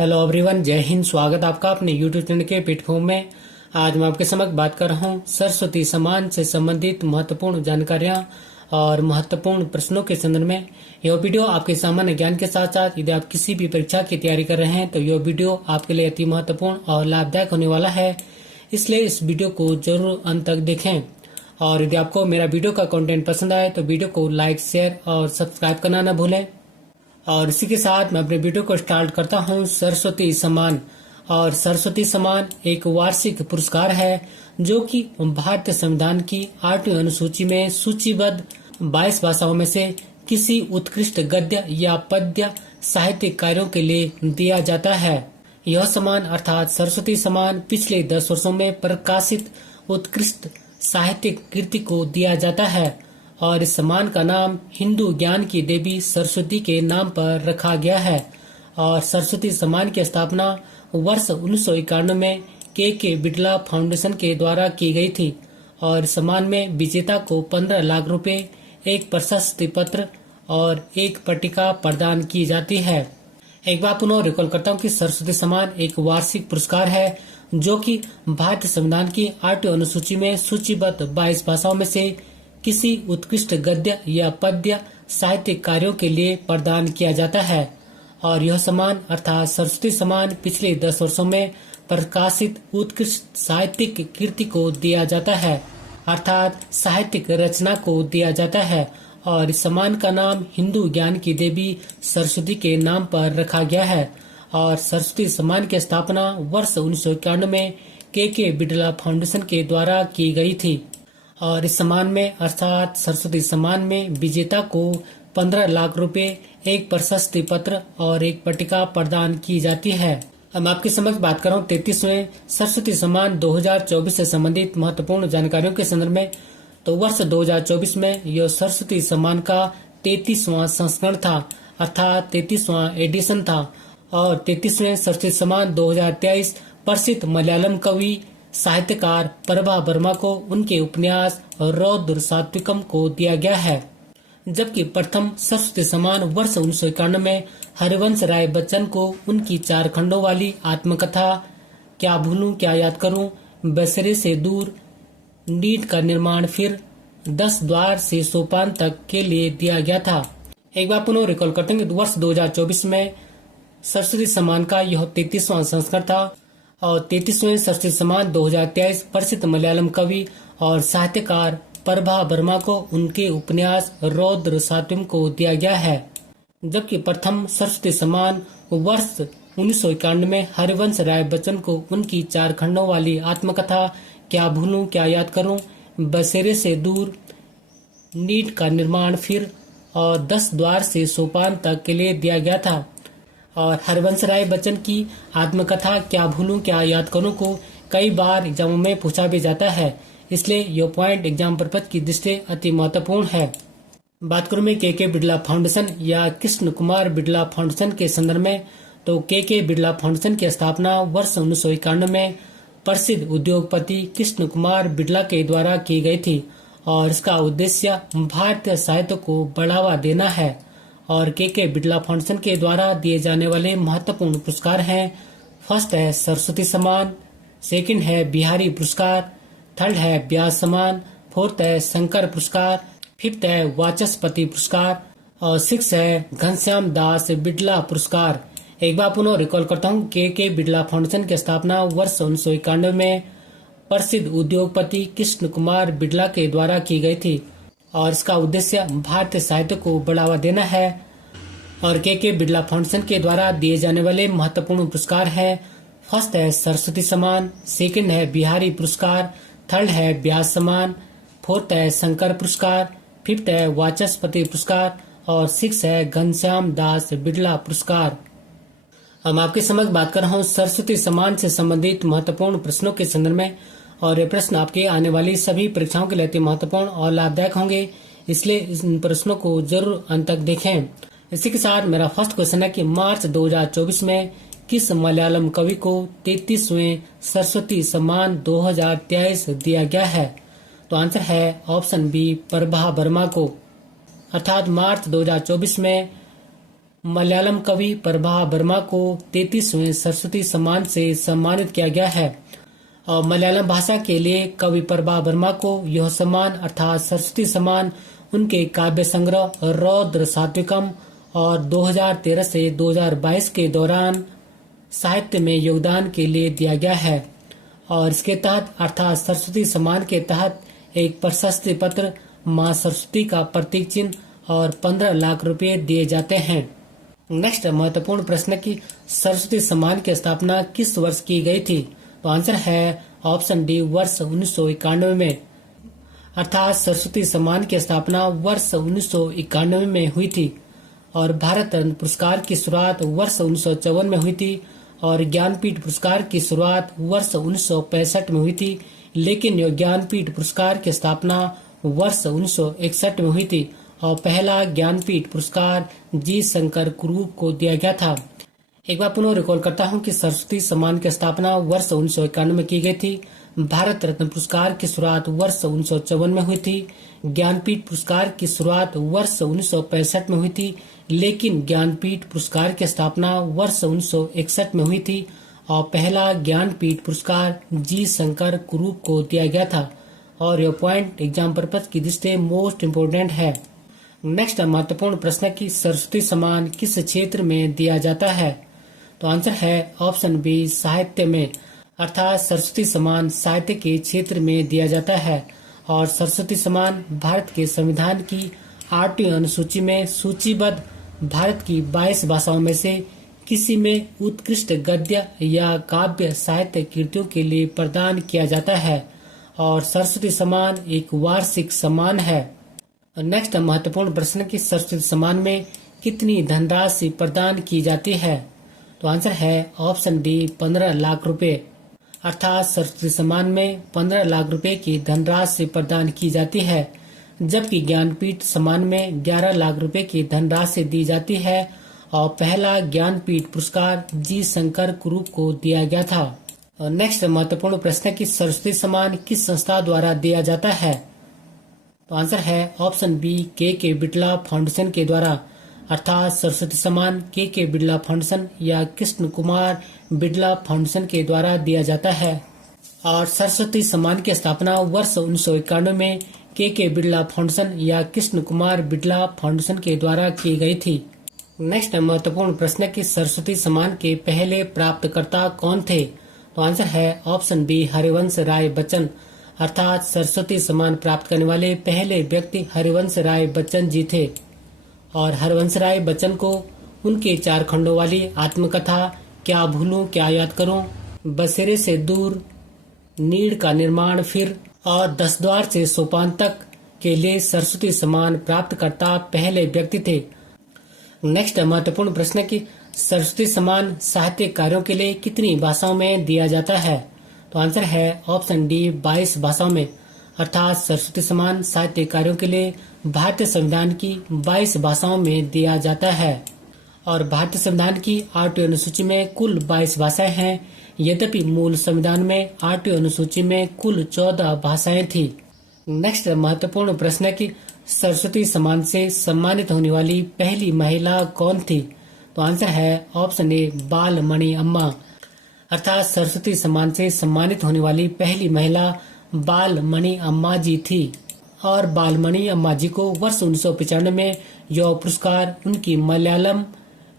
Hello everyone, जय हिंद। स्वागत आपका अपने यूट्यूब चैनल के प्लेटफॉर्म में। आज मैं आपके समक्ष बात कर रहा हूँ सरस्वती सम्मान से संबंधित महत्वपूर्ण जानकारियाँ और महत्वपूर्ण प्रश्नों के संदर्भ में। यह वीडियो आपके सामान्य ज्ञान के साथ साथ यदि आप किसी भी परीक्षा की तैयारी कर रहे हैं तो यह वीडियो आपके लिए अति महत्वपूर्ण और लाभदायक होने वाला है, इसलिए इस वीडियो को जरूर अंत तक देखें। और यदि आपको मेरा वीडियो का कंटेंट पसंद आए तो वीडियो को लाइक, शेयर और सब्सक्राइब करना न भूलें। और इसी के साथ मैं अपने वीडियो को स्टार्ट करता हूं। सरस्वती सम्मान और सरस्वती सम्मान एक वार्षिक पुरस्कार है जो कि भारतीय संविधान की 8वीं अनुसूची में सूचीबद्ध 22 भाषाओं में से किसी उत्कृष्ट गद्य या पद्य साहित्यिक कार्यों के लिए दिया जाता है। यह सम्मान अर्थात सरस्वती सम्मान पिछले 10 वर्षों में प्रकाशित उत्कृष्ट साहित्यिक कृति को दिया जाता है और इस सम्मान का नाम हिंदू ज्ञान की देवी सरस्वती के नाम पर रखा गया है। और सरस्वती सम्मान की स्थापना वर्ष 1991 में के बिड़ला फाउंडेशन के द्वारा की गई थी और सम्मान में विजेता को 15 लाख रुपए, एक प्रशस्ति पत्र और एक पट्टिका प्रदान की जाती है। एक बार पुनः रिकॉल करता हूँ कि सरस्वती सम्मान एक वार्षिक पुरस्कार है जो कि भारतीय संविधान की 8वीं अनुसूची में सूचीबद्ध 22 भाषाओं में से किसी उत्कृष्ट गद्य या पद्य साहित्यिक कार्यों के लिए प्रदान किया जाता है। और यह सम्मान अर्थात सरस्वती सम्मान पिछले 10 वर्षों में प्रकाशित उत्कृष्ट साहित्यिक कृति को दिया जाता है, अर्थात साहित्यिक रचना को दिया जाता है। और इस सम्मान का नाम हिंदू ज्ञान की देवी सरस्वती के नाम पर रखा गया है। और सरस्वती सम्मान की स्थापना वर्ष 1991 में के बिड़ला फाउंडेशन के द्वारा की गई थी। और इस सम्मान में अर्थात सरस्वती सम्मान में विजेता को 15 लाख रुपए, एक प्रशस्ति पत्र और एक पट्टिका प्रदान की जाती है। अब आपके समक्ष बात कर रहा हूँ 33वें सरस्वती सम्मान 2024 से संबंधित महत्वपूर्ण जानकारियों के संदर्भ में। तो वर्ष 2024 में यह सरस्वती सम्मान का 33वां संस्करण था, अर्थात 33वां एडिशन था। और 33वें सरस्वती सम्मान 2023 प्रसिद्ध मलयालम कवि साहित्यकार प्रभा वर्मा को उनके उपन्यास रौद्र सात्विकम को दिया गया है, जबकि प्रथम सरस्वती सम्मान वर्ष 1991 में हरिवंश राय बच्चन को उनकी 4 खंडों वाली आत्मकथा क्या भूलूं क्या याद करूं, बसेरे से दूर, नीट का निर्माण, फिर 10 द्वार से सोपान तक के लिए दिया गया था। एक बार पुनः रिकॉल करते हैं। वर्ष 2024 में सरस्वती सम्मान का यह 33वां संस्करण था और 33वें सरस्वती सम्मान 2023 प्रसिद्ध मलयालम कवि और साहित्यकार प्रभा वर्मा को उनके उपन्यास रौद्र सात्विकम को दिया गया है, जबकि प्रथम सरस्वती सम्मान वर्ष 1991 में हरिवंश राय बच्चन को उनकी 4 खंडों वाली आत्मकथा क्या भूलूं क्या याद करूं, बसेरे से दूर, नीट का निर्माण, फिर और 10 द्वार से सोपान तक के लिए दिया गया था। और हरिवंश राय बच्चन की आत्मकथा क्या भूलूं क्या याद करूं को कई बार एग्जामों में पूछा भी जाता है, इसलिए यह पॉइंट एग्जाम पर्पज की दृष्टि से अति महत्वपूर्ण है। बात करूं मैं के बिड़ला फाउंडेशन या कृष्ण कुमार बिड़ला फाउंडेशन के संदर्भ में। तो के बिड़ला फाउंडेशन की स्थापना वर्ष 1991 में प्रसिद्ध उद्योगपति कृष्ण कुमार बिड़ला के द्वारा की गई थी और इसका उद्देश्य भारतीय साहित्य को बढ़ावा देना है। और के बिड़ला फाउंडेशन के द्वारा दिए जाने वाले महत्वपूर्ण पुरस्कार हैं। फर्स्ट है सरस्वती सम्मान, सेकंड है बिहारी पुरस्कार, थर्ड है व्यास सम्मान, फोर्थ है शंकर पुरस्कार, फिफ्थ है वाचस्पति पुरस्कार और सिक्स है घनश्याम दास बिड़ला पुरस्कार। एक बार पुनः रिकॉल करता हूँ। के बिड़ला फाउंडेशन की स्थापना वर्ष 1991 में प्रसिद्ध उद्योगपति कृष्ण कुमार बिड़ला के द्वारा की गई थी और इसका उद्देश्य भारतीय साहित्य को बढ़ावा देना है। और के बिड़ला फाउंडेशन के द्वारा दिए जाने वाले महत्वपूर्ण पुरस्कार हैं। फर्स्ट है सरस्वती सम्मान, सेकंड है बिहारी पुरस्कार, थर्ड है व्यास सम्मान, फोर्थ है शंकर पुरस्कार, फिफ्थ है वाचस्पति पुरस्कार और सिक्स है घनश्याम दास बिड़ला पुरस्कार। हम आपके समक्ष बात कर रहा हूँ सरस्वती सम्मान से संबंधित महत्वपूर्ण प्रश्नों के संदर्भ में। और ये प्रश्न आपके आने वाली सभी परीक्षाओं के लिए अति महत्वपूर्ण और लाभदायक होंगे, इसलिए इन प्रश्नों को जरूर अंत तक देखें। इसी के साथ मेरा फर्स्ट क्वेश्चन है कि मार्च 2024 में किस मलयालम कवि को 33वें सरस्वती सम्मान 2023 दिया गया है? तो आंसर है ऑप्शन बी, प्रभा वर्मा को। अर्थात मार्च 2024 में मलयालम कवि प्रभा वर्मा को 33वें सरस्वती सम्मान से सम्मानित किया गया है। और मलयालम भाषा के लिए कवि प्रभा वर्मा को यह सम्मान अर्थात सरस्वती सम्मान उनके काव्य संग्रह रौद्र सात्विकम और 2013 से 2022 के दौरान साहित्य में योगदान के लिए दिया गया है। और इसके तहत अर्थात सरस्वती सम्मान के तहत एक प्रशस्ति पत्र, मां सरस्वती का प्रतीक चिन्ह और 15 लाख रुपए दिए जाते हैं। नेक्स्ट महत्वपूर्ण प्रश्न की सरस्वती सम्मान की स्थापना किस वर्ष की गई थी? तो आंसर है ऑप्शन डी, वर्ष 1991 में। अर्थात सरस्वती सम्मान की स्थापना वर्ष 1991 में हुई थी। और भारत रत्न पुरस्कार की शुरुआत वर्ष 1954 में हुई थी और ज्ञानपीठ पुरस्कार की शुरुआत वर्ष 1965 में हुई थी, लेकिन यह ज्ञानपीठ पुरस्कार की स्थापना वर्ष 1961 में हुई थी और पहला ज्ञानपीठ पुरस्कार जी शंकर कुरूप को दिया गया था। एक बार पुनः रिकॉल करता हूं कि सरस्वती सम्मान की स्थापना वर्ष 1991 में की गई थी। भारत रत्न पुरस्कार की शुरुआत वर्ष 1954 में हुई थी। ज्ञानपीठ पुरस्कार की शुरुआत वर्ष 1965 में हुई थी, लेकिन ज्ञानपीठ पुरस्कार की स्थापना वर्ष 1961 में हुई थी और पहला ज्ञानपीठ पुरस्कार जी शंकर कुरूप को दिया गया था। और यह पॉइंट एग्जाम पर्पज की दृष्टि से मोस्ट इम्पोर्टेंट है। नेक्स्ट महत्वपूर्ण प्रश्न की सरस्वती सम्मान किस क्षेत्र में दिया जाता है? तो आंसर है ऑप्शन बी, साहित्य में। अर्थात सरस्वती सम्मान साहित्य के क्षेत्र में दिया जाता है। और सरस्वती सम्मान भारत के संविधान की 8वीं अनुसूची में सूचीबद्ध भारत की 22 भाषाओं में से किसी में उत्कृष्ट गद्य या काव्य साहित्य कृतियों के लिए प्रदान किया जाता है। और सरस्वती सम्मान एक वार्षिक सम्मान है। नेक्स्ट महत्वपूर्ण प्रश्न की सरस्वती सम्मान में कितनी धनराशि प्रदान की जाती है? तो आंसर है ऑप्शन डी, 15 लाख रुपए। अर्थात सरस्वती सम्मान में 15 लाख रुपए की धनराशि प्रदान की जाती है, जबकि ज्ञानपीठ सम्मान में 11 लाख रुपए की धनराशि दी जाती है और पहला ज्ञानपीठ पुरस्कार जी शंकर कुरूप को दिया गया था। और नेक्स्ट महत्वपूर्ण प्रश्न की सरस्वती सम्मान किस संस्था द्वारा दिया जाता है? तो आंसर है ऑप्शन बी, के बिड़ला फाउंडेशन के द्वारा। अर्थात सरस्वती सम्मान के बिड़ला फाउंडेशन या कृष्ण कुमार बिड़ला फाउंडेशन के द्वारा दिया जाता है। और सरस्वती सम्मान की स्थापना वर्ष 1991 में के बिड़ला फाउंडेशन या कृष्ण कुमार बिड़ला फाउंडेशन के द्वारा की गई थी। नेक्स्ट महत्वपूर्ण प्रश्न की सरस्वती सम्मान के पहले प्राप्तकर्ता कौन थे? तो आंसर है ऑप्शन बी, हरिवंश राय बच्चन। अर्थात सरस्वती सम्मान प्राप्त करने वाले पहले व्यक्ति हरिवंश राय बच्चन जी थे। और हरिवंश राय बच्चन को उनके 4 खंडों वाली आत्मकथा क्या भूलूं क्या याद करूं, बसेरे से दूर, नीड़ का निर्माण फिर और 10 द्वार से सोपान तक के लिए सरस्वती सम्मान प्राप्त करता पहले व्यक्ति थे। नेक्स्ट महत्वपूर्ण प्रश्न की सरस्वती सम्मान साहित्यिक कार्यों के लिए कितनी भाषाओं में दिया जाता है? तो आंसर है ऑप्शन डी, 22 भाषाओं में। अर्थात सरस्वती सम्मान साहित्यिक कार्यों के लिए भारतीय संविधान की 22 भाषाओं में दिया जाता है। और भारतीय संविधान की 8वीं अनुसूची में कुल 22 भाषाएं हैं, यद्यपि मूल संविधान में 8वीं अनुसूची में कुल 14 भाषाएं थी। नेक्स्ट महत्वपूर्ण प्रश्न की सरस्वती सम्मान से सम्मानित होने वाली पहली महिला कौन थी? तो आंसर है ऑप्शन ए, बालमणि अम्मा। अर्थात सरस्वती सम्मान से सम्मानित होने वाली पहली महिला बालमणि अम्मा जी थी। और बालमणि अम्मा जी को वर्ष 1995 में यह पुरस्कार उनकी मलयालम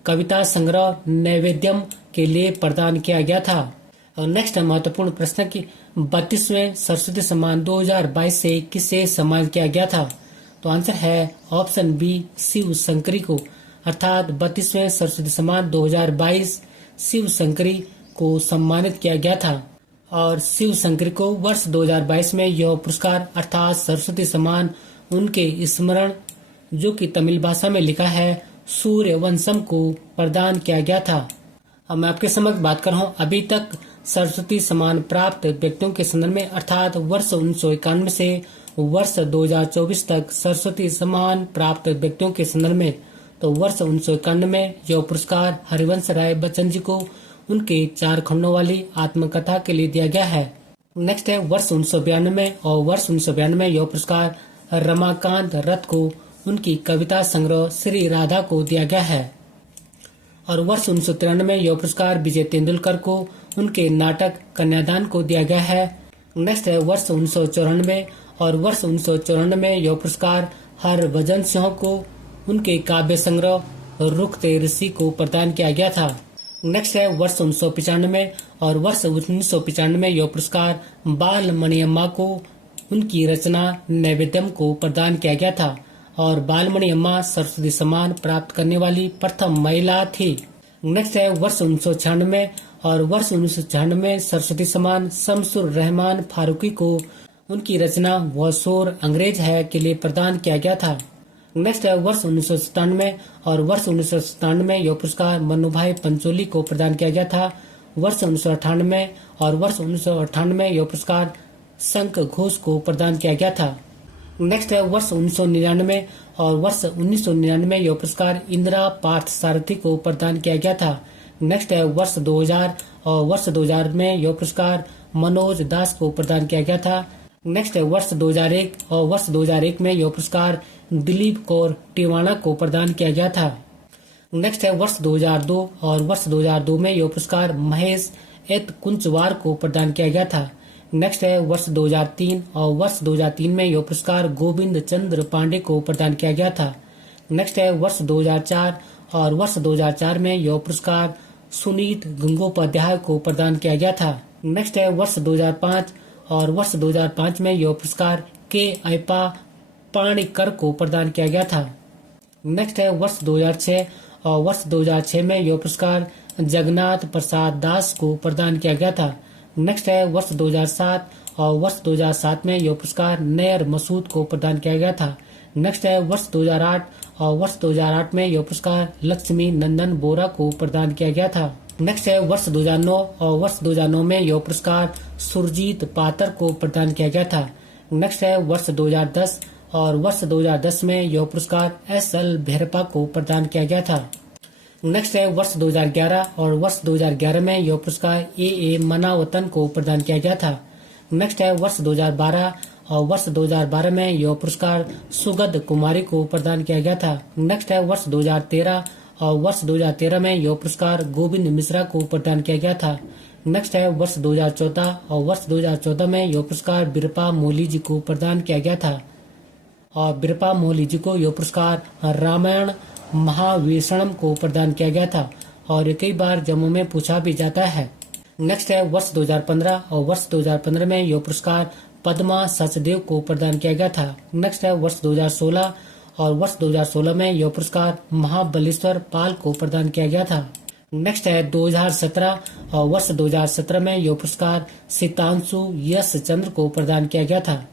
कविता संग्रह नैवेद्यम के लिए प्रदान किया गया था। और नेक्स्ट महत्वपूर्ण प्रश्न की 32वें सरस्वती सम्मान 2022 से किसे सम्मानित किया गया था? तो आंसर है ऑप्शन बी, शिव शंकरी को। अर्थात 32वें सरस्वती सम्मान 2022 शिव शंकरी को सम्मानित किया गया था। और शिव शंकरी को वर्ष 2022 में यह पुरस्कार अर्थात सरस्वती सम्मान उनके स्मरण, जो कि तमिल भाषा में लिखा है, सूर्यवंशम को प्रदान किया गया था। अब मैं आपके समक्ष बात कर रहा हूँ अभी तक सरस्वती सम्मान प्राप्त व्यक्तियों के संदर्भ में, अर्थात वर्ष 1991 से वर्ष 2024 तक सरस्वती सम्मान प्राप्त व्यक्तियों के संदर्भ में। तो वर्ष 1991 में यह पुरस्कार हरिवंश राय बच्चन जी को उनके 4 खंडों वाली आत्मकथा के लिए दिया गया है। नेक्स्ट है वर्ष 1992 में, और वर्ष 1992 में यह पुरस्कार रमाकांत रथ को उनकी कविता संग्रह श्री राधा को दिया गया है। और वर्ष 1993 में यह पुरस्कार विजय तेंदुलकर को उनके नाटक कन्यादान को दिया गया है। नेक्स्ट है वर्ष 1994 और वर्ष 1994 में यह पुरस्कार हरभजन सिंह को उनके काव्य संग्रह रुखते ऋषि को प्रदान किया गया था। नेक्स्ट है वर्ष 1995 और वर्ष 1995 में यह पुरस्कार बालमणि अम्मा को उनकी रचना नैवेद्यम को प्रदान किया गया था और बालमणि अम्मा सरस्वती सम्मान प्राप्त करने वाली प्रथम महिला थी। नेक्स्ट है वर्ष 1996 और वर्ष 1996 में सरस्वती सम्मान शमसुर रहमान फारूकी को उनकी रचना वह शोर अंग्रेज है के लिए प्रदान किया गया था। नेक्स्ट है वर्ष 1997 और वर्ष 1997 में यह पुरस्कार मन्नूभाई पंचोली को प्रदान किया गया था। वर्ष 1998 और वर्ष 1998 में यह पुरस्कार शंख घोष को प्रदान किया गया था। नेक्स्ट है वर्ष 1999 और वर्ष 1999 में यह पुरस्कार इंदिरा पार्थ सारथी को प्रदान किया गया था। नेक्स्ट है वर्ष 2000 और वर्ष 2000 में यह पुरस्कार मनोज दास को प्रदान किया गया था। नेक्स्ट है वर्ष 2001 और वर्ष 2001 में यह पुरस्कार दिलीप कौर टिवाणा को प्रदान किया गया था। नेक्स्ट है वर्ष 2002 और वर्ष 2002 में यह पुरस्कार महेश एत कुंचवार को प्रदान किया गया था। नेक्स्ट है वर्ष 2003 और वर्ष 2003 में यह पुरस्कार गोविंद चंद्र पांडे को प्रदान किया गया था। नेक्स्ट है वर्ष 2004 और वर्ष 2004 में यह पुरस्कार सुनीत गंगोपाध्याय को प्रदान किया गया था। नेक्स्ट है वर्ष 2005 और वर्ष 2005 में यह पुरस्कार के अयपा पाणिकर को प्रदान किया गया था। नेक्स्ट है वर्ष 2006 और वर्ष 2006 में यह पुरस्कार जगन्नाथ प्रसाद दास को प्रदान किया गया था। नेक्स्ट है वर्ष 2007 और वर्ष 2007 में यह पुरस्कार नैयर मसूद को प्रदान किया गया था। नेक्स्ट है वर्ष 2008 और वर्ष 2008 में यह पुरस्कार लक्ष्मी नंदन बोरा को प्रदान किया गया था। नेक्स्ट है वर्ष 2009 और वर्ष 2009 में यह पुरस्कार सुरजीत पातर को प्रदान किया गया था। नेक्स्ट है वर्ष 2010 और वर्ष 2010 में यह पुरस्कार SL भेरपा को प्रदान किया गया था। नेक्स्ट है वर्ष 2011 और वर्ष 2011 में यह पुरस्कार AA मनावतन को प्रदान किया गया था। नेक्स्ट है वर्ष 2012 और वर्ष 2012 में यह पुरस्कार सुगध कुमारी को प्रदान किया गया था। नेक्स्ट है वर्ष 2013 और वर्ष 2013 में यह पुरस्कार गोविंद मिश्रा को प्रदान किया गया था। नेक्स्ट है वर्ष 2014 और वर्ष 2014 में यह पुरस्कार बिरपा मोली जी को प्रदान किया गया था और बिरपा मोली जी को यह पुरस्कार रामायण महावीषणम को प्रदान किया गया था और ये कई बार जम्मू में पूछा भी जाता है। नेक्स्ट है वर्ष 2015 और वर्ष 2015 में यह पुरस्कार पद्मा सचदेव को प्रदान किया गया था। नेक्स्ट है वर्ष 2016 और वर्ष 2016 में यह पुरस्कार महाबलेश्वर पाल को प्रदान किया गया था। नेक्स्ट है 2017 और वर्ष 2017 में यह पुरस्कार सितांशु यश चंद्र को प्रदान किया गया था।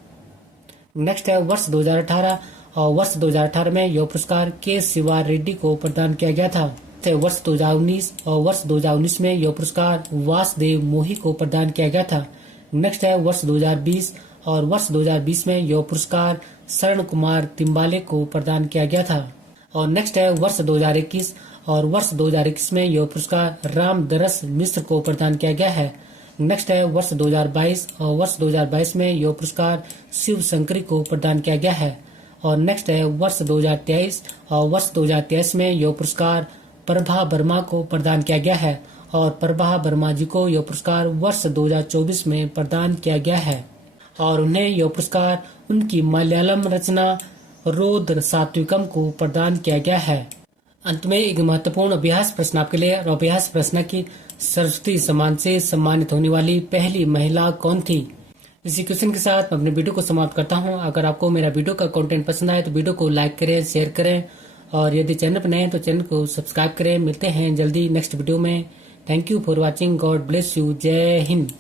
नेक्स्ट है वर्ष 2018 और वर्ष 2018 में यह पुरस्कार के शिवा रेड्डी को प्रदान किया गया था। वर्ष 2019 और वर्ष 2019 में यह पुरस्कार वासुदेव मोही को प्रदान किया गया था। नेक्स्ट है वर्ष 2020 और वर्ष 2020 में यह पुरस्कार शरण कुमार तिम्बाले को प्रदान किया गया था। और नेक्स्ट है वर्ष 2021 और वर्ष 2021 में यह पुरस्कार रामदरस मिश्र को प्रदान किया गया है। नेक्स्ट है वर्ष 2022 और वर्ष 2022 में यह पुरस्कार शिव शंकरी को प्रदान किया गया है। और नेक्स्ट है वर्ष 2023 और वर्ष 2023 में यह पुरस्कार प्रभा वर्मा को प्रदान किया गया है और प्रभा वर्मा जी को यह पुरस्कार वर्ष 2024 में प्रदान किया गया है और उन्हें यह पुरस्कार उनकी मलयालम रचना रुद्र सात्विकम को प्रदान किया गया है। अंत में एक महत्वपूर्ण अभ्यास प्रश्न आपके लिए और अभ्यास प्रश्न की सरस्वती सम्मान से सम्मानित होने वाली पहली महिला कौन थी। इसी क्वेश्चन के साथ मैं अपने वीडियो को समाप्त करता हूं। अगर आपको मेरा वीडियो का कंटेंट पसंद आए तो वीडियो को लाइक करें, शेयर करें और यदि चैनल पर नए हैं तो चैनल को सब्सक्राइब करें। मिलते हैं जल्दी नेक्स्ट वीडियो में। Thank you for watching. God bless you. जय हिंद।